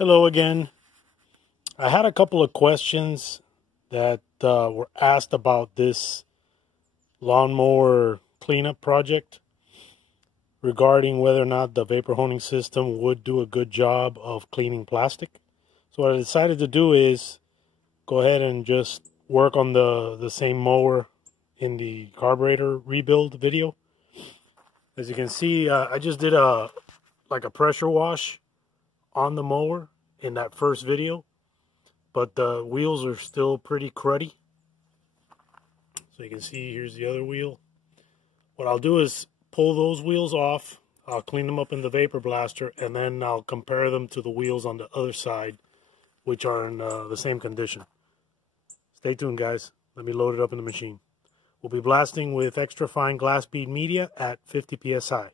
Hello again. I had a couple of questions that were asked about this lawnmower cleanup project regarding whether or not the vapor honing system would do a good job of cleaning plastic. So what I decided to do is go ahead and just work on the same mower in the carburetor rebuild video. As you can see, I just did a pressure wash on the mower in that first video, but the wheels are still pretty cruddy. So you can see here's the other wheel. What I'll do is pull those wheels off, I'll clean them up in the vapor blaster, and then I'll compare them to the wheels on the other side, which are in the same condition. Stay tuned, guys. Let me load it up in the machine. We'll be blasting with extra fine glass bead media at 50 psi.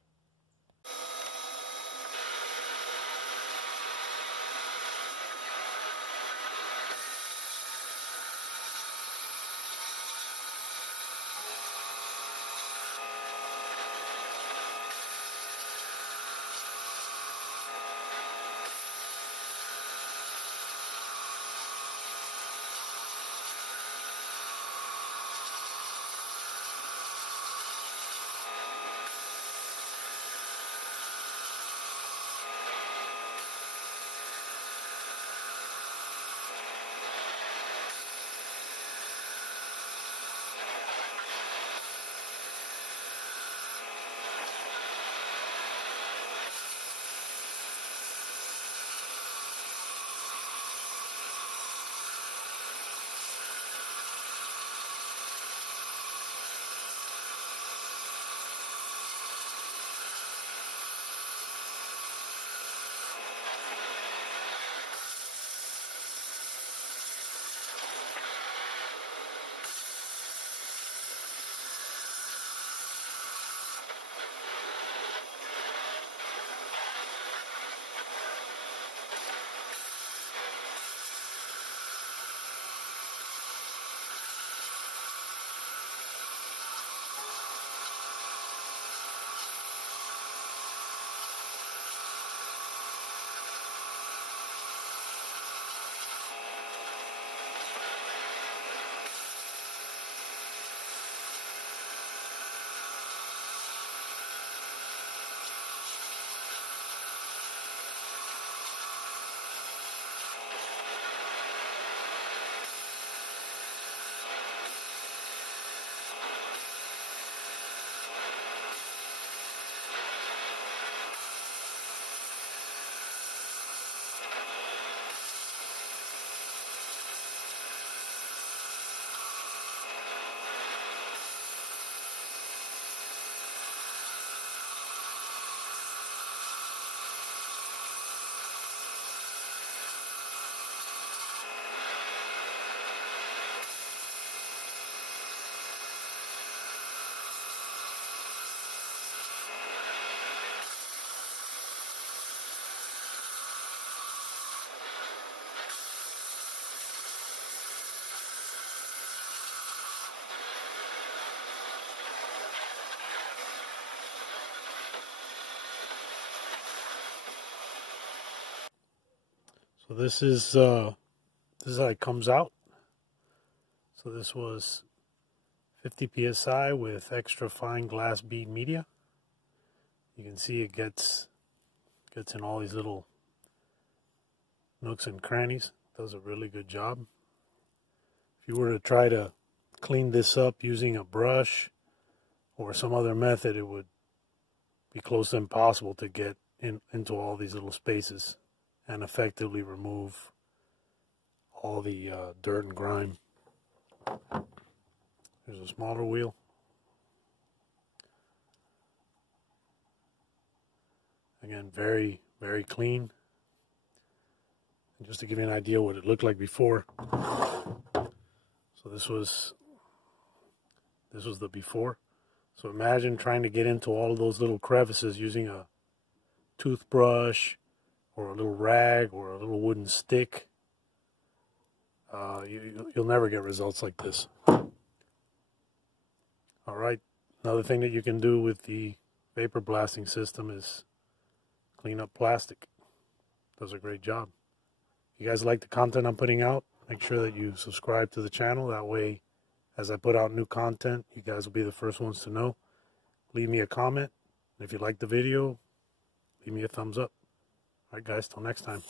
So this is how it comes out. So this was 50 psi with extra fine glass bead media. You can see it gets in all these little nooks and crannies. Does a really good job. If you were to try to clean this up using a brush or some other method, it would be close to impossible to get into all these little spaces and effectively remove all the dirt and grime. There's a smaller wheel. Again, very, very clean. And just to give you an idea what it looked like before. So this was the before. So imagine trying to get into all of those little crevices using a toothbrush or a little rag or a little wooden stick. You'll never get results like this. All right, another thing that you can do with the vapor blasting system is clean up plastic. Does a great job. If you guys like the content I'm putting out, make sure that you subscribe to the channel. That way, as I put out new content, you guys will be the first ones to know. Leave me a comment. If you like the video, leave me a thumbs up. All right, guys, till next time.